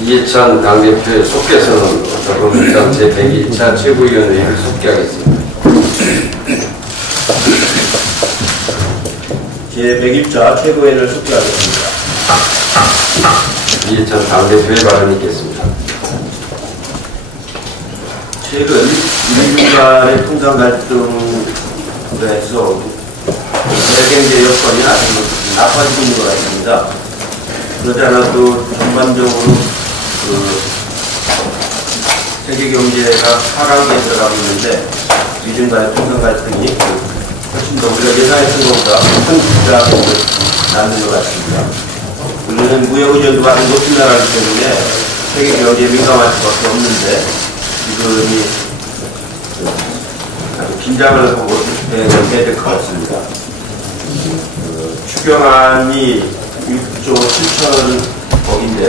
이해찬 당대표의 속께서는 더불어민주당 제102차 최고위원회의를 속개하겠습니다. 제101차 최고위원회를 속개하겠습니다. 이해찬 당대표의 발언이 있겠습니다. 최근 민주 간의 통상 갈등으로 해서 세계경제 여건이 아주 나빠지고 있는 것 같습니다. 그러지 않아도 전반적으로 세계 경제가 하강기에 들어가고 있는데 미중 간의 통상 갈등이 훨씬 더 우리가 예상했던 것보다 큰 부작용을 낳는 것 같습니다. 우리는 무역 의존도가 아주 높은 나라이기 때문에 세계 경제에 민감할 수밖에 없는데 지금이 아주 긴장을 하고 해야 될 것 같습니다. 추경안이 6조 7천억인데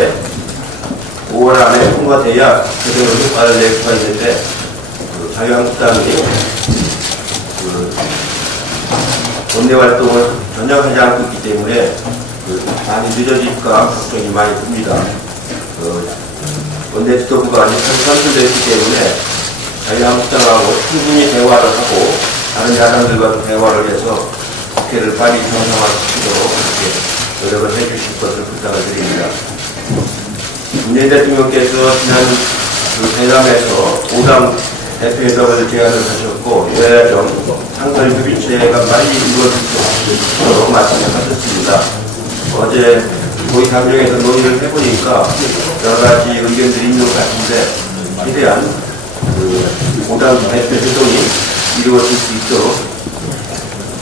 5월 안에 통과돼야 제대로 효과를 낼 수가 있는데 자유한국당이 원내 활동을 전혀 하지 않고 있기 때문에 많이 늦어질까 걱정이 많이 듭니다. 원내 지도부가 아직 선출되었기 때문에 자유한국당하고 충분히 대화를 하고 다른 야당들과도 대화를 해서 국회를 빨리 정상화시키도록 노력을 해주실 것을 부탁을 드립니다. 문재인 대통령께서 지난 대담에서 5당 대표회담을 제안을 하셨고 여야정 상설 협의체가 빨리 이루어질 수 있도록 말씀을 하셨습니다. 어제 고위 당정에서 논의를 해보니까 여러 가지 의견들이 있는 것 같은데 최대한 5당 대표 회동이 이루어질 수 있도록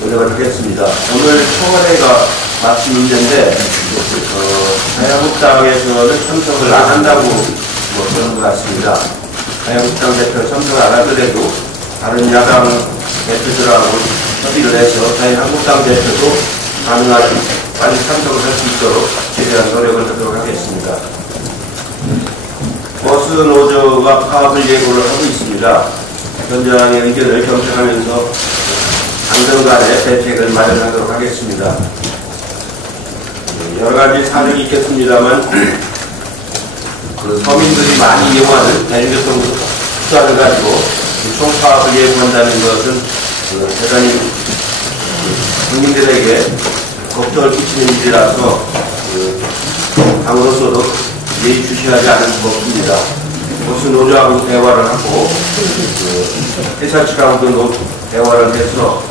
노력을 하겠습니다. 오늘 청와대가 마침 문제인데 자유한국당에서는 참석을 안 한다고 그러는 것 같습니다. 자유한국당 대표 참석을 안 하더라도 다른 야당 대표들하고 협의를 해서 자유한국당 대표도 가능하게 빨리 참석을 할 수 있도록 최대한 노력을 하도록 하겠습니다. 버스 노조가 파업을 예고를 하고 있습니다. 현장의 의견을 경청하면서 당정간의 대책을 마련하도록 하겠습니다. 여러 가지 사정이 있겠습니다만 서민들이 많이 이용하는 대중교통 수단을 가지고 총파업을 예고한다는 것은 대단히 국민들에게 걱정을 끼치는 일이라서 당으로서도 예의주시하지 않을 수가 없습니다. 버스 노조하고 대화를 하고 회사 측하고도 대화를 해서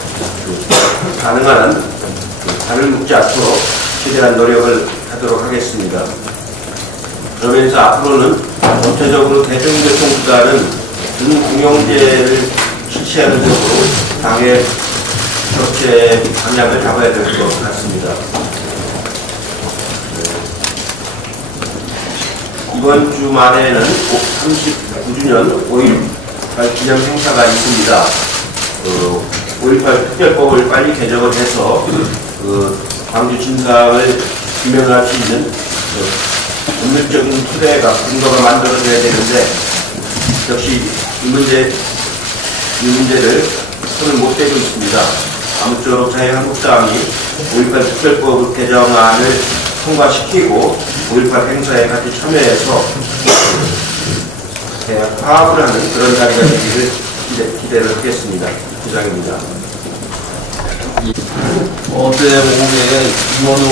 가능한 한 발을 묶지 않도록 최대한 노력을 하도록 하겠습니다. 그러면서 앞으로는 전체적으로 대중교통수단은 준공영제를 실시하는 쪽으로 당의 협체 방향을 잡아야 될 것 같습니다. 이번 주말에는 39주년 5.18 기념 행사가 있습니다. 5.18 특별법을 빨리 개정을 해서 광주 진상을 규명할 수 있는 법률적인 토대가 근거가 만들어져야 되는데 역시 이 문제를 손을 못 대고 있습니다. 아무쪼록 자유한국당이 5.18 특별법 개정안을 통과시키고 5.18 행사에 같이 참여해서 파업을 하는 그런 자리가 되기를 기대를 하겠습니다. 부장입니다. 어제 오후에 이원호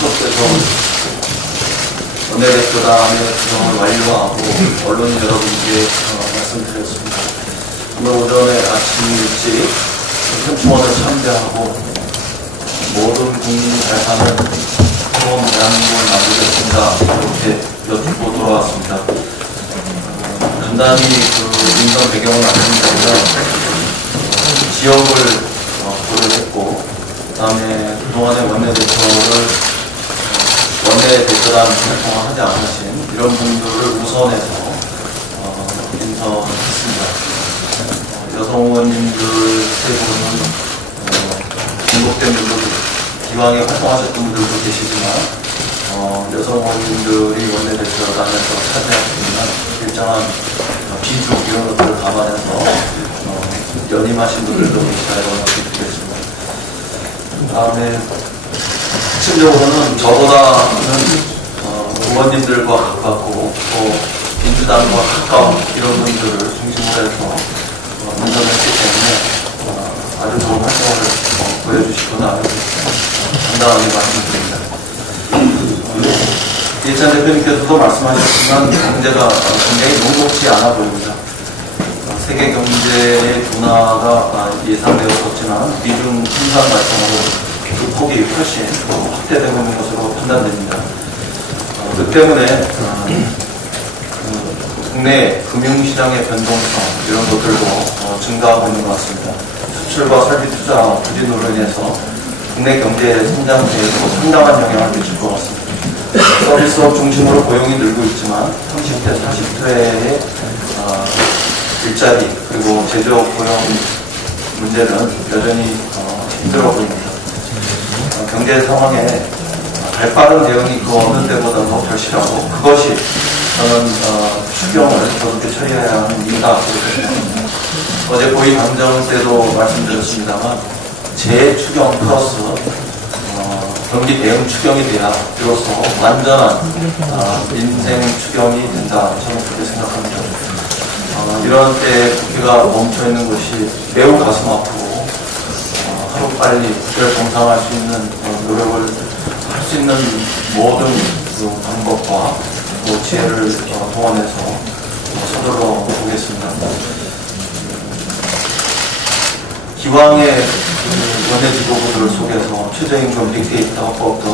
수석께서 원내대표단의 구성을 완료하고 언론 여러분께 말씀드렸습니다. 오늘 오전에 아침 일찍 현충원을 참배하고 모든 국민 재산을 새로운 대한민국을 만들겠습니다. 이렇게 여쭙고 돌아왔습니다. 간단히 인선 배경을 말씀드리면 지역을 고려했고 그 다음에 그동안의 원내대표단 활동을 하지 않으신 이런 분들을 우선해서 인선했습니다. 여성 의원님들 세 분은 중복된 분들도 기왕에 활동하셨던 분들도 계시지만 여성 의원님들이 원내대표단에서 차지할 수 있는 일정한 비중 이런 것들을 감안해서 연임하신 분들도 계시다 이런 말씀 드리겠습니다. 다음에 핵심적으로는 저보다는 의원님들과 가깝고 또 민주당과 가까운 이런 분들을 중심으로 해서 운전했기 때문에 아주 좋은 활동을 보여주실 거다 당당하게 말씀드립니다. 이해찬 대표님께서도 말씀하셨지만 경제가 굉장히 녹록지 않아 보입니다. 세계 경제의 둔화가 예상되었었지만 미중 생산 발전으로 그 폭이 훨씬 확대되고 있는 것으로 판단됩니다. 그 때문에 국내 금융시장의 변동성 이런 것들도 증가하고 있는 것 같습니다. 수출과 설비 투자 부진으로 인해서 국내 경제 성장세에도 상당한 영향을 미칠 것 같습니다. 서비스업 중심으로 고용이 늘고 있지만 30대, 40대의 일자리 그리고 제조업 고용 문제는 여전히 힘들어 보입니다. 경제 상황에 발빠른 대응이 그 어느 때보다도 절실하고 그것이 저는 추경을 저렇게 처리해야 하는 이유다. 어제 고위 당정 때도 말씀드렸습니다만 재추경 플러스 경기 대응 추경이 돼야 비로소 완전한 민생 추경이 된다. 저는 그렇게 생각합니다. 이런 때 국회가 멈춰있는 것이 매우 가슴 아프고 하루빨리 국회를 정상화할 수 있는 노력을 할 수 있는 모든 그 방법과 또 지혜를 동원해서 서둘러 보겠습니다. 기왕의 원내 지도부들 속에서 최저임금, 빅데이터 합법 등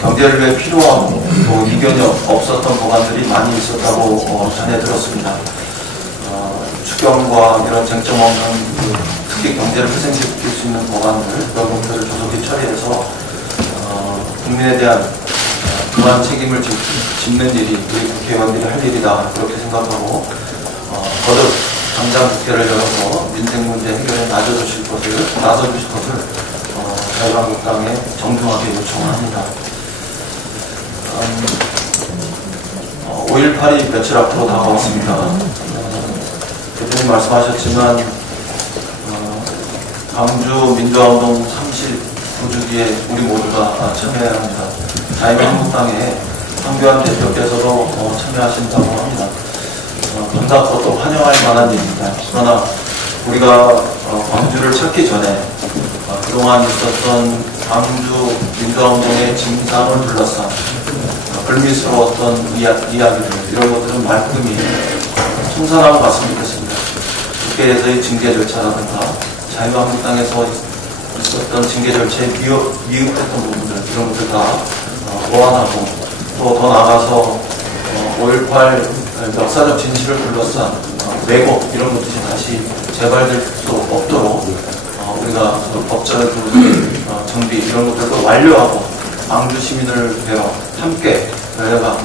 경제를 위해 필요하고 또 이견이 없었던 법안들이 많이 있었다고 전해 들었습니다. 추경과 이런 쟁점 없는 특히 경제를 회생시킬 수 있는 법안들 그런 것들을 조속히 처리해서 국민에 대한 그만 책임을 짓는 일이 우리 국회의원들이 할 일이다 그렇게 생각하고 거듭 당장 국회를 열어서 민생 문제 해결에 나서주실 것을 자유한국당에 정중하게 요청합니다. 5.18이 며칠 앞으로 다가왔습니다. 대표님 말씀하셨지만 광주 민주화운동 39주기에 우리 모두가 참여해야 합니다. 자유한국당의 황교안 대표께서도 참여하신다고 합니다. 반갑고 환영할 만한 일입니다. 그러나 우리가 광주를 찾기 전에 그동안 있었던 광주 민주화운동의 진상을 둘러싼 불미스러웠던 이야기들 이런 것들은 말끔히 청산하고 갔으면 좋겠습니다. 국회에서의 징계 절차라든가 자유한국당에서 있었던 징계 절차에 미흡했던 부분들 이런 것들 다 보완하고 또 더 나아가서 5.18 역사적 진실을 둘러싼 왜곡 이런 것들이 다시 재발될 수 없도록 우리가 법적 정비 이런 것들도 완료하고 광주 시민을 뵈러 함께 여야가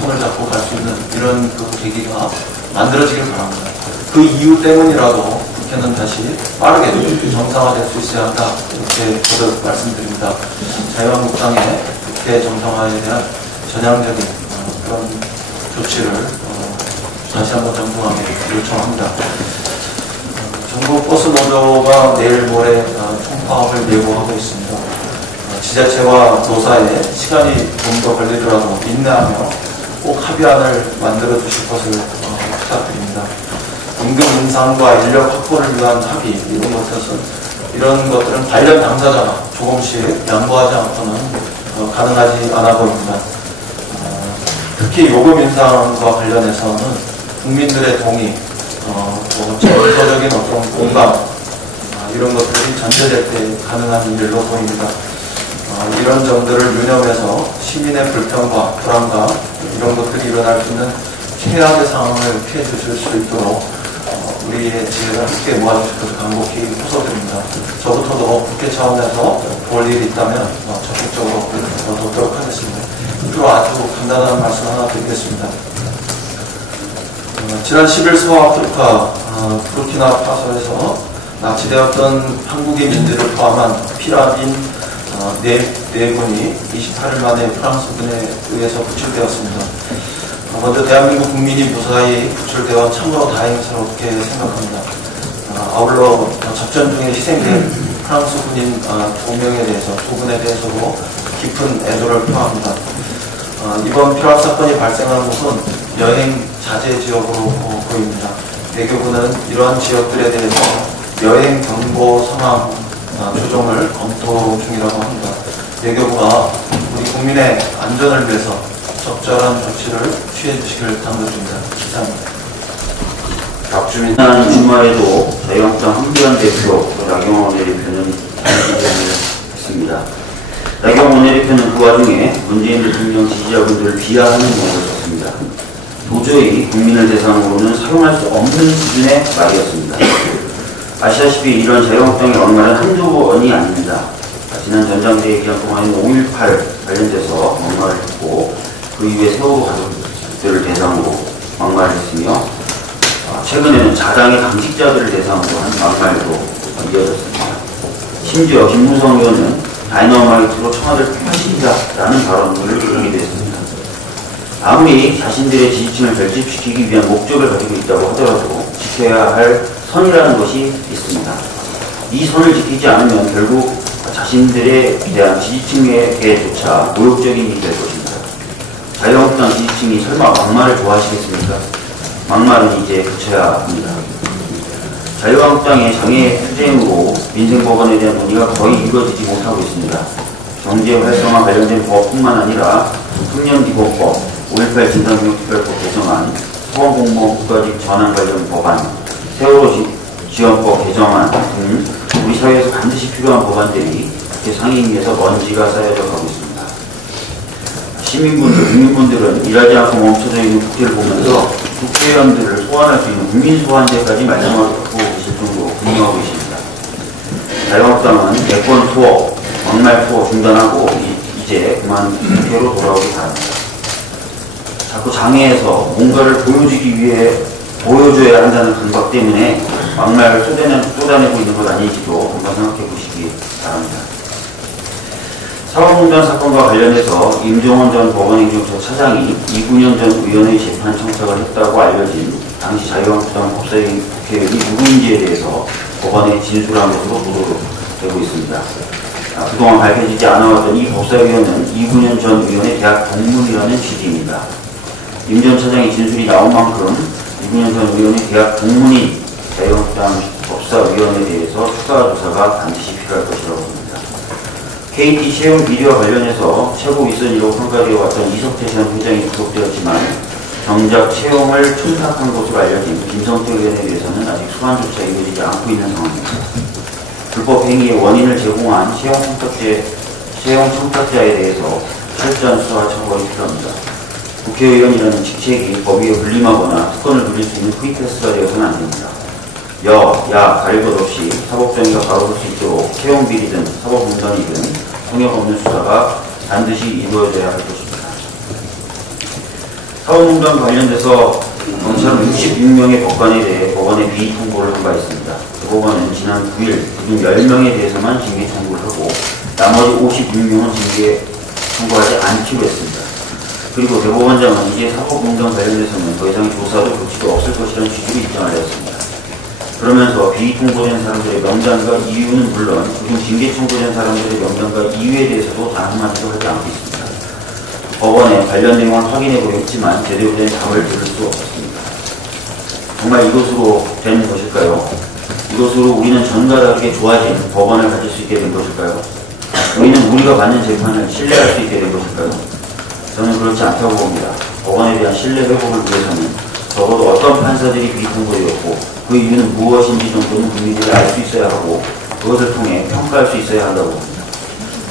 손을 잡고 갈 수 있는 이런 그 계기가 만들어지길 바랍니다. 그 이유 때문이라도 국회는 다시 빠르게 정상화될 수 있어야 한다 이렇게 거듭 말씀드립니다. 자유한국당의 국회 정상화에 대한 전향적인 그런 조치를 다시 한번 정중하게 요청합니다. 전국 버스 노조가 내일 모레 총파업을 예고하고 있습니다. 지자체와 노사에 시간이 좀 더 걸리더라도 인내하며 꼭 합의안을 만들어 주실 것을 부탁드립니다. 임금 인상과 인력 확보를 위한 합의 이런 것들은 관련 당사자가 조금씩 양보하지 않고는 가능하지 않아 보입니다. 특히 요금 인상과 관련해서는 국민들의 동의, 정서적인 어떤 공감 이런 것들이 전제될 때 가능한 일로 보입니다. 이런 점들을 유념해서 시민의 불평과 불안감 이런 것들이 일어날 수 있는 최악의 상황을 피해 주실 수 있도록 우리의 지혜를 함께 모아주실 것을 간곡히 호소드립니다. 저부터도 국회 차원에서 볼 일이 있다면 적극적으로 돕도록 하겠습니다. 끝으로 아주 간단한 말씀 하나 드리겠습니다. 지난 10일 서아프리카 부르키나파소에서 납치되었던 한국의 민들을 포함한 피라민 네 분이 28일 만에 프랑스군에 의해서 구출되었습니다. 먼저 대한민국 국민이 무사히 구출되어 참으로 다행스럽게 생각합니다. 아울러 접전 중에 희생된 프랑스 군인 2명에 대해서, 2분에 대해서도 깊은 애도를 표합니다. 이번 피랍 사건이 발생한 곳은 여행 자제 지역으로 보입니다. 외교부는 이러한 지역들에 대해서 여행 경보 상황 조정을 검토 중이라고 합니다. 외교부가 우리 국민의 안전을 위해서 적절한 조치를 취해 주시길 당부드립니다. 이상입니다. 지난 주말에도 자유한국당 한기환 대표, 나경원 원내대표는 발언을 했습니다. 나경원 원내대표는 그 와중에 문재인 대통령 지지자분들을 비하하는 용어를 썼습니다. 도저히 국민을 대상으로는 사용할 수 없는 수준의 말이었습니다. 아시다시피 이런 자유한국당의 막말은 한두 번이 아닙니다. 지난 전당대회 기간 동안에는 5.18 관련돼서 막말을 했고, 그 이후에 세월호 가족들을 대상으로 막말을 했으며, 최근에는 자당의 당직자들을 대상으로 한 막말도 이어졌습니다. 심지어 김무성 의원은 다이너마이트로 청와대를 파시자라는 발언을 하기도 했습니다. 아무리 자신들의 지지층을 결집시키기 위한 목적을 가지고 있다고 하더라도 지켜야 할 선이라는 것이 있습니다. 이 선을 지키지 않으면 결국 자신들에 대한 지지층에게조차 모욕적인 일이 될 것입니다. 자유한국당 지지층이 설마 막말을 좋아하시겠습니까? 막말은 이제 그쳐야 합니다. 자유한국당의 장애 투쟁으로 민생법안에 대한 논의가 거의 이루어지지 못하고 있습니다. 경제 활성화 관련된 법뿐만 아니라 청년기본법, 5.18 진상규명특별법 개정안, 소방공무원 국가직 전환 관련 법안, 세월호 지원법 개정안 등 우리 사회에서 반드시 필요한 법안들이 국회 상임위에서 먼지가 쌓여져 가고 있습니다. 시민분들, 국민분들은 일하지 않고 멈춰져 있는 국회를 보면서 국회의원들을 소환할 수 있는 국민소환제까지 마련하고 계실 정도로 분노하고 계십니다. 자유한국당은 대권 투어, 막말 투어 중단하고 이제 그만 국회로 돌아오기 바랍니다. 자꾸 장애에서 뭔가를 보여줘야 한다는 감각 때문에 막말을 쏟아내고 있는 것 아닌지도 한번 생각해 보시기 바랍니다. 사법농단 사건과 관련해서 임종원 전 법원행정처 차장이 2~9년 전 의원의 재판 청탁을 했다고 알려진 당시 자유한국당 법사위 국회의원이 누구인지에 대해서 법원에 진술한 것으로 보도되고 있습니다. 그동안 밝혀지지 않아왔던 이 법사위원은 2~9년 전 의원의 대학 동문이라는 취지입니다. 임 전 차장의 진술이 나온 만큼 2~9년 전 의원의 대학 동문인 자유한국당 법사위원에 대해서 추가 조사가 반드시 필요할 것이라고 봅니다. KT 채용 비리와 관련해서 최고 윗선이라고 평가되어 왔던 이석태 전 회장이 구속되었지만 정작 채용을 청탁한 것으로 알려진 김성태 의원에 대해서는 아직 소환조차 이루어지지 않고 있는 상황입니다. 불법 행위의 원인을 제공한 채용 청탁자에 대해서 철저한 수사와 처벌이 필요합니다. 국회의원이라는 직책이 법위에 군림하거나 특권을 누릴 수 있는 프리패스가 되어서는 안 됩니다. 야 가릴 것 없이 사법정의가 바로 설 수 있도록 채용비리든 사법농단이든 통역 없는 수사가 반드시 이루어져야 할 것입니다. 사법농단 관련돼서 경찰은 66명의 법관에 대해 법원에 비의 통보를 한 바 있습니다. 대법원은 지난 9일 그중 10명에 대해서만 징계 청구를 하고 나머지 56명은 징계 청구하지 않기로 했습니다. 그리고 대법원장은 이제 사법농단 관련돼서는 더 이상의 조사도 조치도 없을 것이라는 취지로 입장을 하였습니다. 그러면서 비의 통보된 사람들의 명단과 이유는 물론 그중 징계 청구된 사람들의 명단과 이유에 대해서도 단 한마디도 하지 않고 있습니다. 법원에 관련 내용을 확인해 보겠지만 제대로 된 답을 들을 수 없었습니다. 정말 이것으로 되는 것일까요? 이것으로 우리는 전과 다르게 좋아진 법원을 가질 수 있게 된 것일까요? 우리는 우리가 받는 재판을 신뢰할 수 있게 된 것일까요? 저는 그렇지 않다고 봅니다. 법원에 대한 신뢰 회복을 위해서는 적어도 어떤 판사들이 비의 통보되었고 그 이유는 무엇인지 정도는 국민들이 알 수 있어야 하고 그것을 통해 평가할 수 있어야 한다고 봅니다.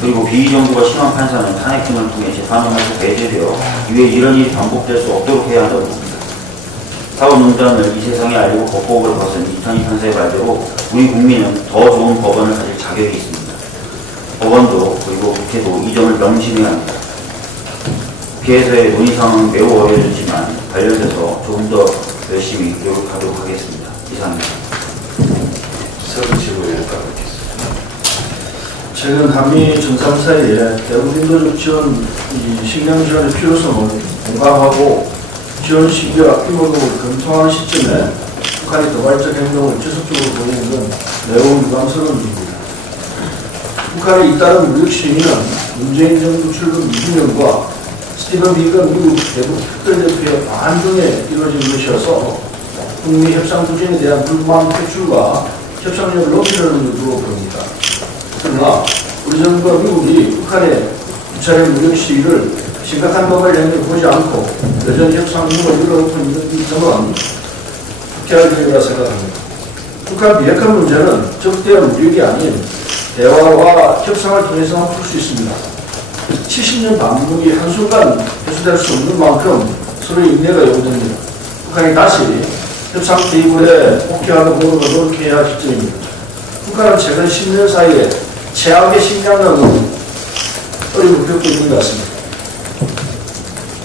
그리고 비의 정도가 심한 판사는 탄핵 등을 통해 재판원에서 배제되어 이후에 이런 일이 반복될 수 없도록 해야 한다고 봅니다. 사법농단을 이 세상에 알리고 법법을 벗은 이탄희 판사의 말대로 우리 국민은 더 좋은 법원을 가질 자격이 있습니다. 법원도 그리고 국회도 이 점을 명심해야 합니다. 국회에서의 논의 상황은 매우 어려워지지만 관련돼서 조금 더 열심히 노력하도록 하겠습니다. 이상입니다. 서울 지구위원회가 받겠습니다. 최근 한미 정상 사이에 대북 인도적 지원, 식량 지원의 필요성을 공감하고 지원 시기와 규모를 검토하는 시점에 북한이 도발적 행동을 지속적으로 보이는 건 매우 유감스러운 일입니다. 북한에 잇따른 무력 시위는 문재인 정부 출범 20년과 스티븐 비건 미국 대북 특별대표의 반등에 이루어진 것이어서 북미 협상 부진에 대한 불만 표출과 협상력을 높이려는 의도로 보입니다. 그러나 우리 정부와 미국이 북한의 무차례 무력 시위를 심각한 범죄를 행위해 보지 않고 여전히 협상 능력을 이루어오고 있는 이 점은 국회할 일이라 생각합니다. 북한 비핵화 문제는 적대한 무력이 아닌 대화와 협상을 통해서만 풀 수 있습니다. 70년 반복이 한순간 해소될 수 없는 만큼 서로의 인내가 요구됩니다. 북한이 다시 협상 테이블에 복귀하는 모두가 노력해야 할 시점입니다. 북한은 최근 10년 사이에 최악의 식량은 어려움을 겪고 있는 것 같습니다.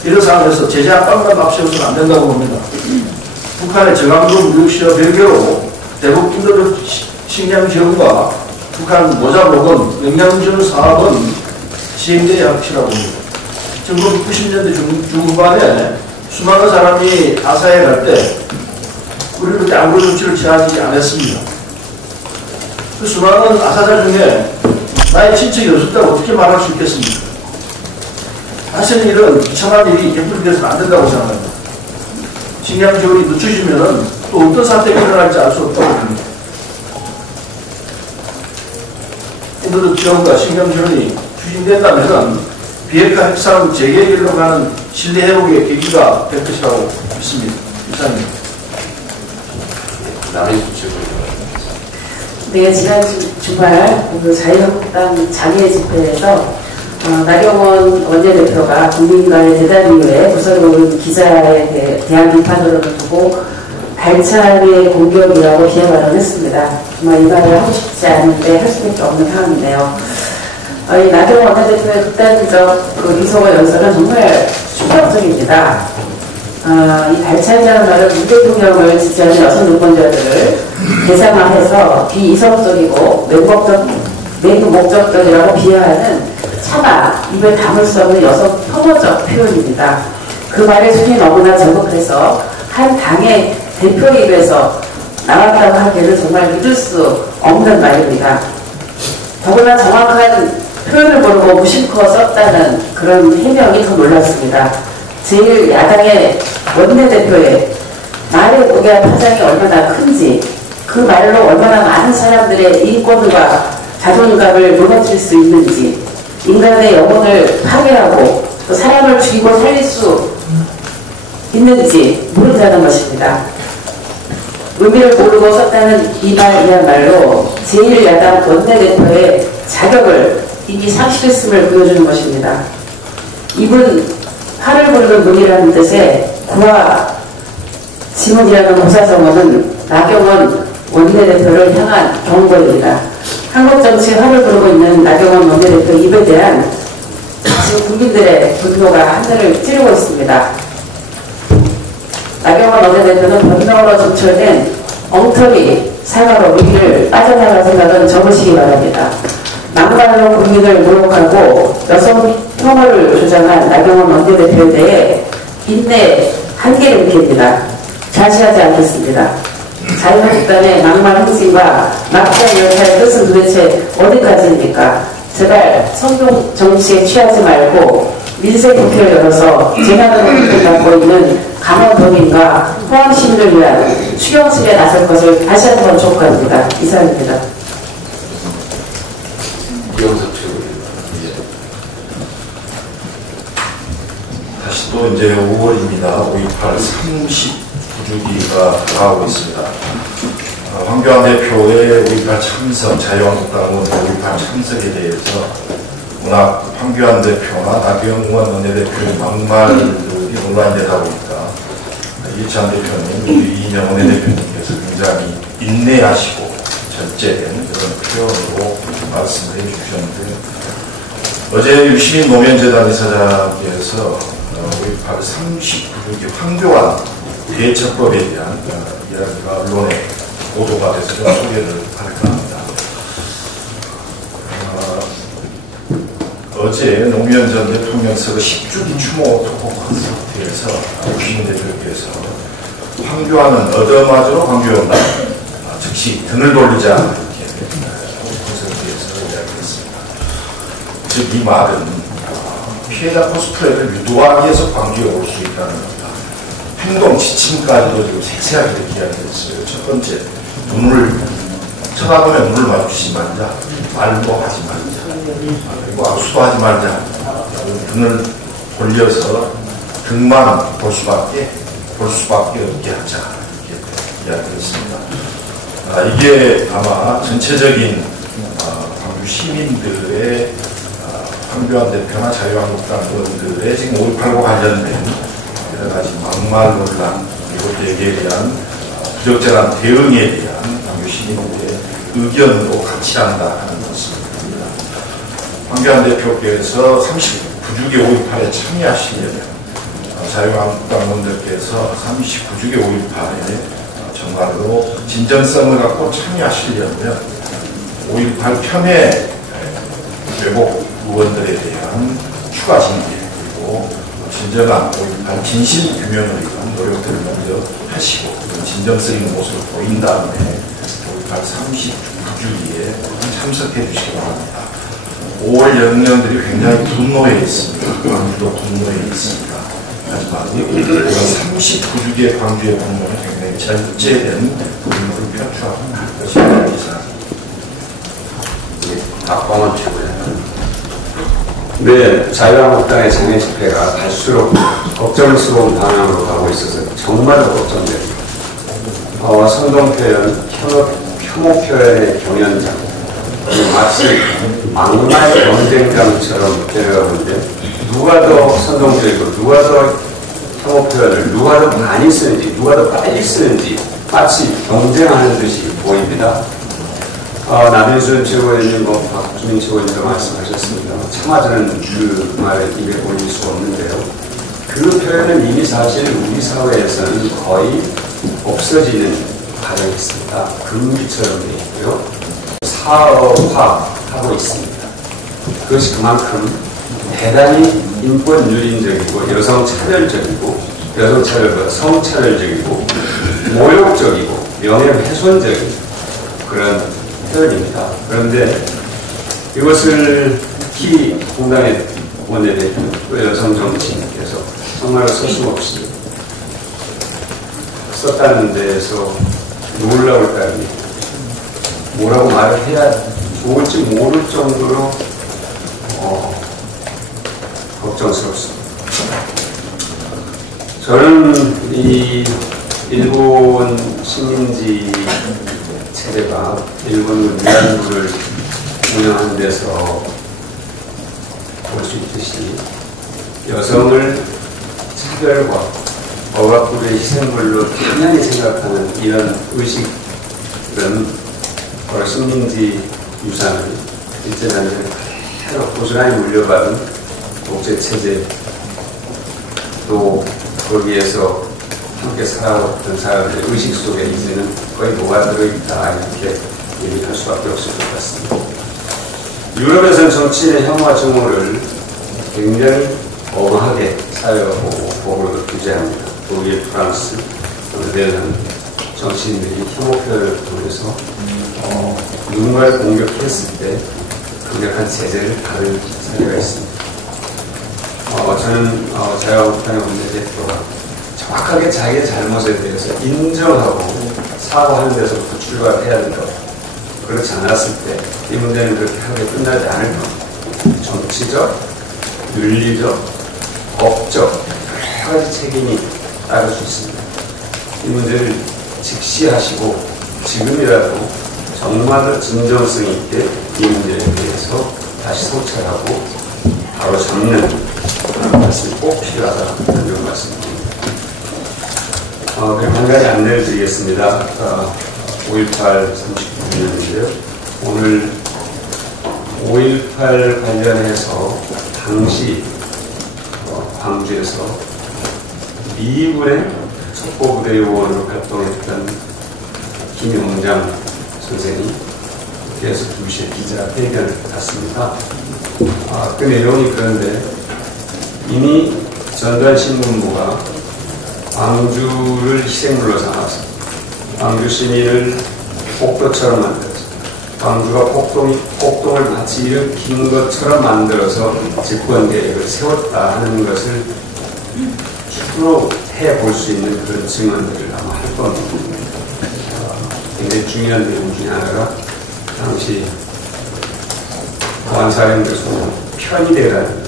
이런 상황에서 제재 압박만 앞세워서는 안 된다고 봅니다. 북한의 저강도 무력시와 별개로 대북 인도적 식량 지원과 북한 모자 먹은 영양지원 사업은 시행돼야 할 것이라고 봅니다. 1990년대 중후반에 수많은 사람이 아사에 갈 때 우리는 그때 아무런 조치를 취하지 않았습니다. 그 수많은 아사자 중에 나의 친척이 없었다고 어떻게 말할 수 있겠습니까? 하시는 일은 비참한 일이 되풀이돼서는 안 된다고 생각합니다. 식량 지원이 늦춰지면 또 어떤 사태가 일어날지 알 수 없다고 봅니다. 인도적 지원과 식량 지원이 추진된다면 비핵화 협상 재개길로 가는 신뢰 회복의 계기가 될 것이라고 믿습니다. 이상입니다. 네, 지난 주말 자유한국당 장애 집회에서 나경원 원내대표가 국민과의 대담 이후에 부산에 오른 기자에 대한 비판으로 두고 발차의 공격이라고 비하 발언했습니다. 정말 이 말을 하고 싶지 않은데 할 수밖에 없는 상황이네요. 이 나경원 원내대표의 극단적 이성어 연설은 정말 충격적입니다. 이 발차이라는 말은 문 대통령을 지지하는 여성 유권자들을 대상화해서 비이성적이고 맹목적이라고 비하하는 차마 입에 담을 수 없는 여성 혐오적 표현입니다. 그 말의 수준이 너무나 저급해서 한 당의 대표 입에서 나왔다고 하기를 정말 믿을 수 없는 말입니다. 더구나 정확한 표현을 모르고 무심코 썼다는 그런 해명이 더 놀랐습니다. 제1야당의 원내대표의 말의 무게와 파장이 얼마나 큰지, 그 말로 얼마나 많은 사람들의 인권과 자존감을 무너뜨릴 수 있는지, 인간의 영혼을 파괴하고 또 사람을 죽이고 살릴 수 있는지 모른다는 것입니다. 의미를 모르고 썼다는 이 말이야말로 제1야당 원내대표의 자격을 이미 상실했음을 보여주는 것입니다. 입은 화를 부르는 문이라는 뜻의 구화 지문이라는 고사성어는 나경원 원내대표를 향한 경고입니다. 한국 정치에 화를 부르고 있는 나경원 원내대표 입에 대한 지금 국민들의 분노가 하늘을 찌르고 있습니다. 나경원 원내대표는 번너로 점철된 엉터리 사과로 위기를 빠져나갈 생각은 접으시기 바랍니다. 막말로 국민을 모욕하고 여성 혐오를 주장한 나경원 원내대표에 대해 인내 한계를 느낍니다. 자시하지 않겠습니다. 자유한국당의 막말 행진과 막장 열차의 뜻은 도대체 어디까지입니까? 제발 선동 정치에 취하지 말고 민생 국회를 열어서 재난으로 갖고 있는 강원도민과 포항시민을 위한 추경실에 나설 것을 다시 한번 촉구합니다. 이상입니다. 다시 또 이제 5월입니다. 5.18 39주기가 다가오고 있습니다. 황교안 대표의 5.18 참석, 자유한국당은 5.18 참석에 대해서 워낙 황교안 대표나 나경원 원내대표의 막말이 논란되다 보니까 이해찬 대표는 우리 이인영 원내대표님께서 굉장히 인내하시고 절제된 그런 표현으로 말씀을 해주셨는데, 어제 유시민 노면재단 이사장께서 5.18 39주기 황교안 대처법에 대한 이야기가 언론에 보도가 돼서 좀 소개를 할까 합니다. 어제 노무현 전 대통령 서거 10주기 추모 토크 콘서트에서 유시민 대표께서 황교안은 얻어맞으러 황교안다, 즉시 등을 돌리자, 이렇게 콘서트에서 이야기했습니다. 즉 이 말은 피해자 코스프레를 유도하기 위해서 광주에 올 수 있다는 겁니다. 행동 지침까지도 지금 세세하게 이야기했어요. 첫 번째, 눈을 쳐다보면 눈을 마주치지 말자, 말도 하지 말자, 그리고 악수도 하지 말자, 눈을 돌려서 등만 볼 수밖에 없게 하자, 이렇게 이야기했습니다. 이게 아마 전체적인 광주 시민들의 황교안 대표나 자유한국당 의원들의 지금 5.18과 관련된 여러 가지 막말 논란, 그리고 여기에 대한 부적절한 대응에 대한 광주 시민들의 의견으로 같이 한다는 것입니다. 황교안 대표께서 39주기 5.18에 참여하시려면 자유한국당 의원들께서 39주기 5.18에 정말로 진정성을 갖고 참여하시려면 5.18 편의 외국 의원들에 대한 추가 징계, 그리고 진정한 5.18 진실 규명을 위한 노력들을 먼저 하시고 진정성 있는 모습을 보인 다음에 5.18 39주기에 참석해 주시기 바랍니다. 5월 영령들이 굉장히 분노해 있습니다. 광주도 분노해 있습니다. 하지만 39주기의 광주의 분노는 굉장히 절제된 분노를 표출합니다. 그것이 이상. 박광원 최고위원. 네, 자유한국당의 장애 집회가 갈수록 걱정스러운 방향으로 가고 있어서 정말 걱정됩니다. 선동표현, 혐오 표현의 경연장, 마치 막말 경쟁장처럼 데려가는데 누가 더 선동적이고 누가 더 혐오 표현을 누가 더 많이 쓰는지 누가 더 빨리 쓰는지 마치 경쟁하는 듯이 보입니다. 남인순 최고위원님, 박주민 최고위원님도 말씀하셨습니다. 차마 저는 그 말을 입에 올릴 수가 없는데요. 그 표현은 이미 사실 우리 사회에서는 거의 없어지는 과정이 있습니다. 금기처럼 되어 있고요. 사업화하고 있습니다. 그것이 그만큼 대단히 인권유린적이고 여성차별적이고 성차별적이고 모욕적이고 명예훼손적인 그런 표현입니다. 그런데 이것을 특히 공당의 원내대표 또 여성 정치인께서 정말 서슴없이 썼다는 데에서 놀라울 따름이고 뭐라고 말을 해야 좋을지 모를 정도로 걱정스럽습니다. 저는 이 일본 식민지 체제가 일본 위안부를 운영하는 데서 볼 수 있듯이 여성을 차별과 억압불의 희생물로 당연히 생각하는 이런 의식은 바로 식민지 유산을 일제단련에 그대로 고스란히 물려받은 독재체제 또 거기에서 함께 살아왔던 사람들의 의식 속에 이제는 거의 녹아들어 있다 이렇게 얘기할 수밖에 없을 것 같습니다. 유럽에서는 정치인의 혐오와 증오를 굉장히 엄하게 사회와 법으로 규제합니다. 독일, 프랑스, 네덜란드 정치인들이 혐오 표현을 통해서 누군가를 공격했을 때 강력한 제재를 받은 사례가 있습니다. 저는 자유한국당의 원내대표가 정확하게 자기의 잘못에 대해서 인정하고 사과하는 데서부터 출발을 해야 된다. 그렇지 않았을 때 이 문제는 그렇게 하게 끝나지 않을 겁니다. 정치적, 윤리적, 법적 여러 가지 책임이 따를 수 있습니다. 이 문제를 직시하시고 지금이라도 정말로 진정성 있게 이 문제에 대해서 다시 성찰하고 바로 잡는 그런 말씀이 꼭 필요하다는 그런 말씀입니다. 그리고 한 가지 안내를 드리겠습니다. 5.18 39주년인데요. 오늘 5.18 관련해서 당시 광주에서 미군의 첩보부대 요원으로 활동했던 김용장 선생이 그래서 2시에 기자회견을 갔습니다. 그 내용이 그런데 이미 전달신문부가 광주를 희생물로 삼아서 광주 시민을 폭도처럼 만들어서 광주가 폭동 폭동을 마치 일으킨 것처럼 만들어서 집권 계획을 세웠다 하는 것을 주로 해볼 수 있는 그런 증언들을 아마 할 겁니다. 굉장히 중요한 내용 중에 하나가 당시 보안사령부 소속 편의대라는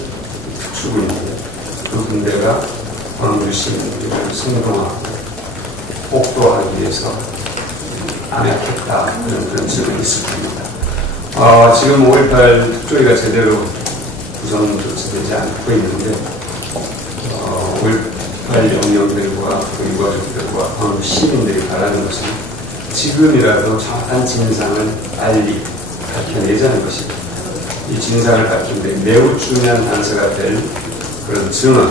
특수부인데 그 군대가 광주 시민들을 성동하고 폭도하기 위해서 암약했다 그런 증언이 있을 겁니다. 지금 5.18 특조위가 제대로 구성조치되지 않고 있는데 5.18 영령들과 그 유가족들과 광주 시민들이 바라는 것은 지금이라도 정확한 진상을 빨리 밝혀내자는 것입니다. 이 진상을 밝히는데 매우 중요한 단서가 될 그런 증언,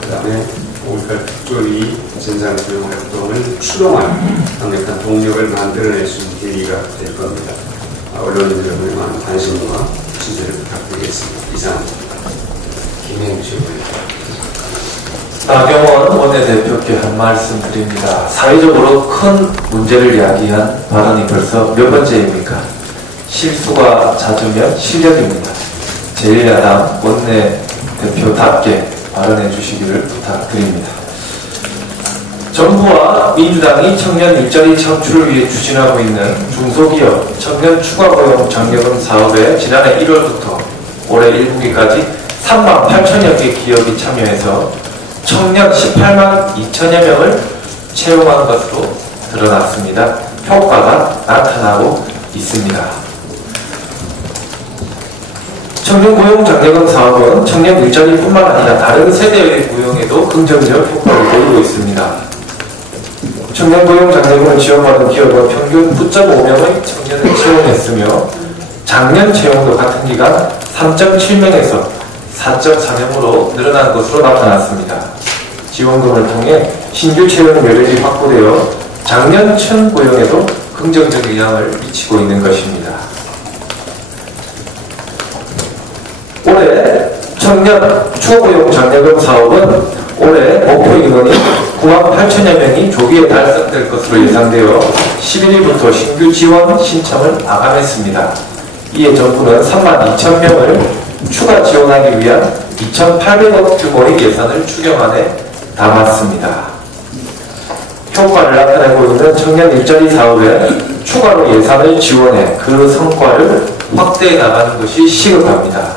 그 다음에 5.18 특조위 진상규명 활동을 추동하는 강력한 동력을 만들어낼 수 있는 계기가 될 겁니다. 언론인 여러분의 많은 관심과 지지를 부탁드리겠습니다. 이상입니다. 김행주 나경원 원내대표께 한 말씀 드립니다. 사회적으로 큰 문제를 야기한 발언이 벌써 몇 번째입니까? 실수가 잦으면 실력입니다. 제1야당 원내대표답게 발언해 주시기를 부탁드립니다. 정부와 민주당이 청년 일자리 창출을 위해 추진하고 있는 중소기업 청년 추가고용 장려금 사업에 지난해 1월부터 올해 1분기까지 3만 8천여 개 기업이 참여해서 청년 18만 2천여 명을 채용한 것으로 드러났습니다. 효과가 나타나고 있습니다. 청년 고용 장려금 사업은 청년 일자리뿐만 아니라 다른 세대의 고용에도 긍정적 효과를 보이고 있습니다. 청년 고용 장려금을 지원받은 기업은 평균 9.5명의 청년을 채용했으며 작년 채용도 같은 기간 3.7명에서 4.4명으로 늘어난 것으로 나타났습니다. 지원금을 통해 신규 채용 여력이 확보되어 작년 천 고용에도 긍정적 영향을 미치고 있는 것입니다. 올해 청년 추가고용 장려금 사업은 올해 목표 인원이 9만 8천여 명이 조기에 달성될 것으로 예상되어 11일부터 신규 지원 신청을 마감했습니다. 이에 정부는 3만 2천 명을 추가 지원하기 위한 2,800억 규모의 예산을 추경안에 담았습니다. 효과를 나타내고 있는 청년 일자리 사업에 추가로 예산을 지원해 그 성과를 확대해 나가는 것이 시급합니다.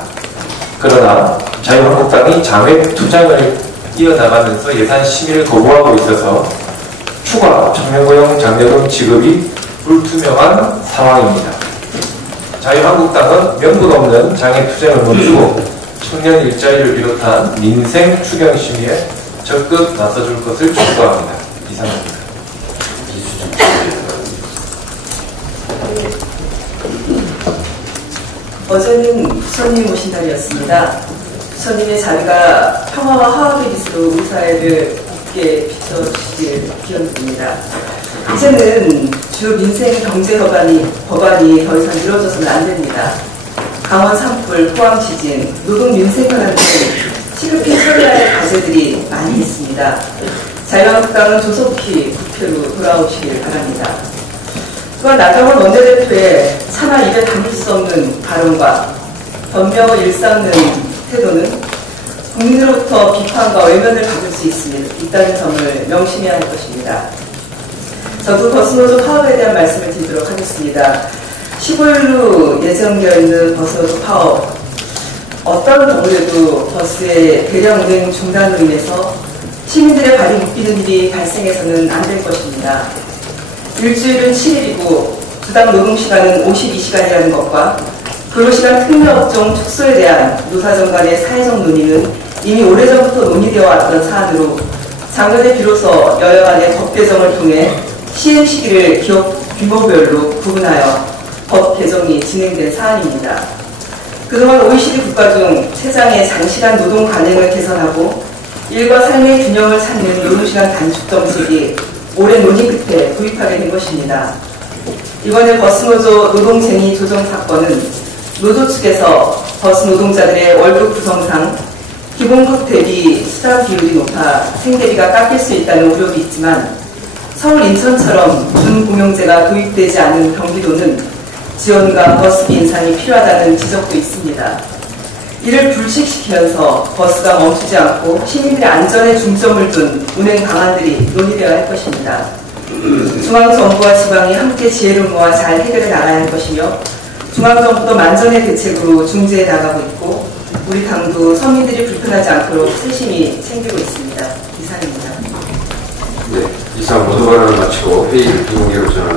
그러나 자유한국당이 장외 투쟁을 이어나가면서 예산 심의를 거부하고 있어서 추가 청년고용 장려금 지급이 불투명한 상황입니다. 자유한국당은 명분 없는 장애 투쟁을 멈추고 청년 일자리를 비롯한 민생 추경 심의에 적극 나서줄 것을 촉구합니다. 이상입니다. 어제는 부처님 오신 날이었습니다. 부처님의 자리가 평화와 화합의 빛으로 우리 사회를 곱게 비춰주시길 기원드립니다. 이제는 주 민생 경제 법안이 더 이상 이루어져서는 안 됩니다. 강원 산불, 포항 지진, 노동 민생 현안 등 시급히 처리해야 할 과제들이 많이 있습니다. 자유한국당은 조속히 국회로 돌아오시길 바랍니다. 또한 나경원 원내대표의 차마 입에 담을 수 없는 발언과 변명을 일삼는 태도는 국민으로부터 비판과 외면을 받을 수 있다는 점을 명심해야 할 것입니다. 저도 버스노조 파업에 대한 말씀을 드리도록 하겠습니다. 15일로 예정되어 있는 버스노조 파업, 어떤 경우에도 버스의 대량 운행 중단으로 인해서 시민들의 발이 묶이는 일이 발생해서는 안 될 것입니다. 일주일은 7일이고 주당 노동시간은 52시간이라는 것과 근로시간 특례업종 축소에 대한 노사정 간의 사회적 논의는 이미 오래전부터 논의되어 왔던 사안으로 작년에 비로소 여야 간의 법 개정을 통해 시행 시기를 기업 규모별로 구분하여 법 개정이 진행된 사안입니다. 그동안 OECD 국가 중 최장의 장시간 노동 관행을 개선하고 일과 삶의 균형을 찾는 노동시간 단축 정책이 오랜 논의 끝에 도입하게 된 것입니다. 이번에 버스노조 노동쟁의 조정 사건은 노조 측에서 버스 노동자들의 월급 구성상 기본급 대비 수당 비율이 높아 생계비가 깎일 수 있다는 우려도 있지만 서울, 인천처럼 준공영제가 도입되지 않은 경기도는 지원과 버스비 인상이 필요하다는 지적도 있습니다. 이를 불식시키면서 버스가 멈추지 않고 시민들의 안전에 중점을 둔 운행 방안들이 논의되어야 할 것입니다. 중앙정부와 지방이 함께 지혜를 모아 잘 해결해 나가야 할 것이며 중앙정부도 만전의 대책으로 중재해 나가고 있고 우리 당도 서민들이 불편하지 않도록 세심히 챙기고 있습니다. 이상입니다. 네, 이상 모두 발언을 마치고 회의를 비공개로 전환합니다.